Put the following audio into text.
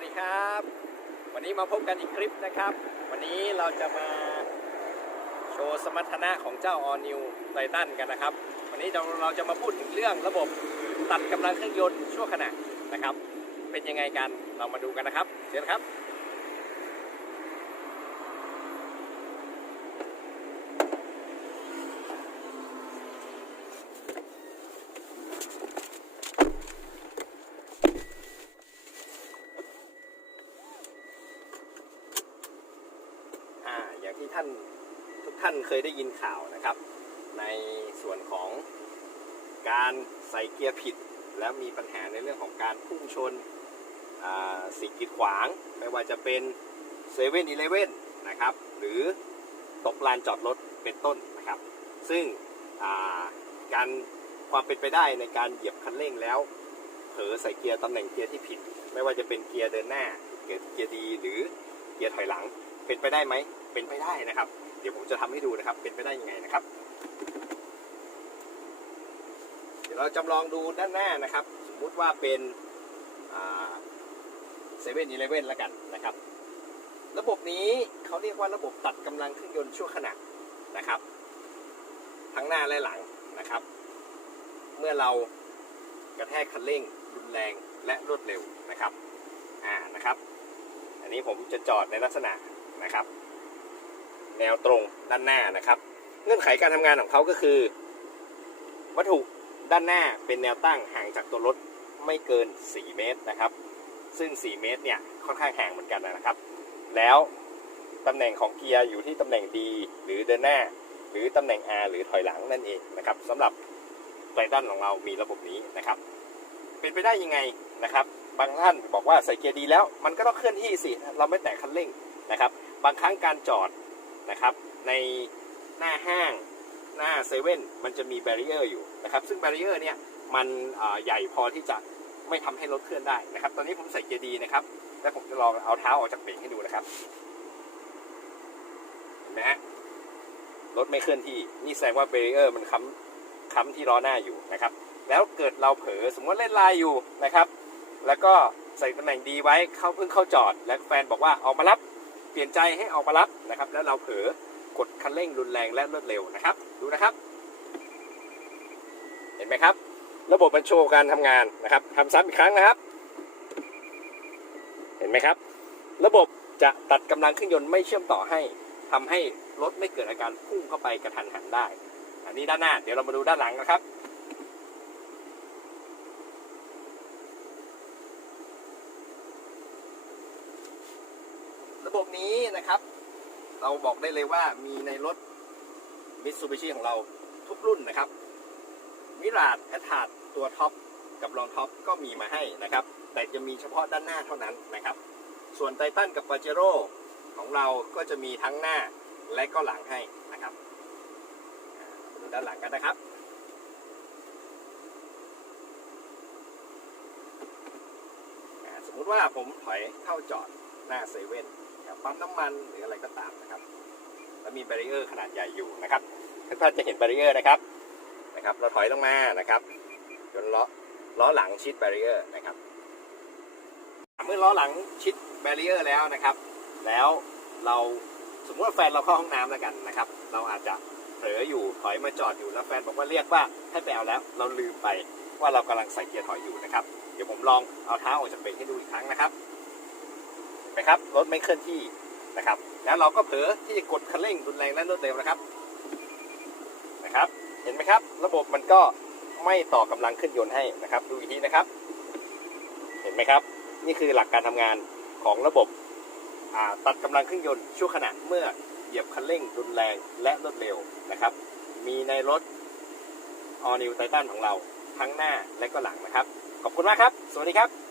วัสดีครับ วันนี้มาพบกันอีกคลิปนะครับ วันนี้เราจะมาโชว์สมรรถนะของเจ้า All New Titan กันนะครับ วันนี้เราเราจะมาพูดถึงเรื่องระบบตัดกำลังเครื่องยนต์ชั่วขณะนะครับ เป็นยังไงกันเรามาดูกันนะครับ เชิญครับ อ่าอย่าง ที่ท่านทุกท่านเคยได้ยินข่าวนะครับ ในส่วนของการใส่เกียร์ผิด แล้วมีปัญหาในเรื่องของการพุ่งชนสิ่งกีดขวาง ไม่ว่าจะเป็นเซเว่นอีเลเว่นนะครับ หรือตกลานจอดรถเป็นต้นนะครับ ซึ่งการความเป็นไปได้ในการเหยียบคันเร่งแล้ว เผลอใส่เกียร์ตำแหน่งเกียร์ที่ผิด ไม่ว่าจะเป็นเกียร์เดินหน้า เกียร์เกียร์ดีหรือเกียร์ถอยหลังเป็นไปได้ไหม เป็นไปได้นะครับ เดี๋ยวผมจะทำให้ดูนะครับ เป็นไปได้ยังไงนะครับ เดี๋ยวเราจำลองดูด้านหน้านะครับ สมมุติว่าเป็นเซเว่นอีเลเว่นละกันนะครับ ระบบนี้เขาเรียกว่าระบบตัดกำลังเครื่องยนต์ชั่วขณะนะครับ ทั้งหน้าและหลังนะครับ เมื่อเรากระแทกคันเร่งรุนแรงและรวดเร็วนะครับ อ่านะครับ อันนี้ผมจะจอดในลักษณะนะครับ แนวตรงด้านหน้านะครับ เงื่อนไขการทำงานของเขาก็คือ วัตถุด้านหน้าเป็นแนวตั้งห่างจากตัวรถไม่เกิน 4 เมตรนะครับ ซึ่ง 4 เมตรเนี่ยค่อนข้างห่างเหมือนกันนะครับ แล้วตำแหน่งของเกียร์อยู่ที่ตำแหน่ง D หรือเดินหน้า หรือตำแหน่ง R หรือถอยหลังนั่นเองนะครับสำหรับไททันของเรามีระบบนี้นะครับ เป็นไปได้ยังไงนะครับ บางท่านบอกว่าใส่เกียร์ดีแล้ว มันก็ต้องเคลื่อนที่สิ เราไม่แตะคันเร่งนะครับ บางครั้งการจอด นะครับ ในหน้าห้างหน้าเซเว่นมันจะมีแบรีเออร์อยู่นะครับ ซึ่งแบรีเออร์เนี่ยมันใหญ่พอที่จะไม่ทำให้รถเคลื่อนได้นะครับ ตอนนี้ผมใส่เกียร์ดีนะครับ แล้วผมจะลองเอาเท้าออกจากเบรกให้ดูนะครับเห็นไหมฮะรถไม่เคลื่อนที่นี่แสดงว่าแบรีเออร์มันค้ำค้ำที่ล้อหน้าอยู่นะครับ แล้วเกิดเราเผลอสมมติเล่นลน์อยู่นะครับ แล้วก็ใส่ตำแหน่งดีไว้เข้าเพิ่งเข้าจอด และแฟนบอกว่าออกมารับ เปลี่ยนใจให้ออกมารับนะครับ แล้วเราเผลอกดคันเร่งรุนแรงและรวดเร็วนะครับ ดูนะครับ เห็นไหมครับ ระบบมันโชว์การทำงานนะครับทำซ้ำอีกครั้งนะครับ เห็นไหมครับ ระบบจะตัดกำลังเครื่องยนต์ไม่เชื่อมต่อให้ทำให้รถไม่เกิดอาการพุ่งเข้าไปกระทันหันได้ อันนี้ด้านหน้า เดี๋ยวเรามาดูด้านหลังนะครับ ระบบนี้นะครับ เราบอกได้เลยว่ามีในรถมิตซูบิชิของเราทุกรุ่นนะครับมิราดแอทาดตัวท็อปกับรองท็อปก็มีมาให้นะครับ แต่จะมีเฉพาะด้านหน้าเท่านั้นนะครับ ส่วนไททันกับปาเจโร่ของเราก็จะมีทั้งหน้าและก็หลังให้นะครับดูด้านหลังกันนะครับสมมุติว่าผมถอยเข้าจอด หน้าเซเว่นกับปั๊มน้ำมันหรืออะไรก็ตามนะครับแล้วมีแบรีเออร์ขนาดใหญ่อยู่นะครับท่านจะเห็นแบรีเออร์นะครับนะครับ เราถอยลงมานะครับจนล้อล้อหลังชิดแบรีเออร์นะครับเมื่อล้อหลังชิดแบรีเออร์แล้วนะครับ แล้วเราสมมติว่าแฟนเราเข้าห้องน้ำแล้วกันนะครับ เราอาจจะเผลออยู่ถอยมาจอดอยู่แล้วแฟนบอกว่าเรียกว่าให้ไปเอาแล้ว เราลืมไปว่าเรากำลังใส่เกียร์ถอยอยู่นะครับ เดี๋ยวผมลองเอาเท้าออกจากเบรกให้ดูอีกครั้งนะครับ มครับรถไม่เคลื่อนที่นะครับ แล้วเราก็เผลอที่จะกดคันเร่งรุนแรงและรวดเร็วนะครับนะครับ เห็นไหมครับ ระบบมันก็ไม่ต่อกำลังเครื่องยนต์ให้นะครับ ดูอีกทีนะครับ เห็นไหมครับ นี่คือหลักการทำงานของระบบตัดกำลังเครื่องยนต์ชั่วขณะเมื่อเหยียบคันเร่งรุนแรงและรวดเร็วนะครับ มีในรถ All New Titan ของเราทั้งหน้าและก็หลังนะครับ ขอบคุณมากครับ สวัสดีครับ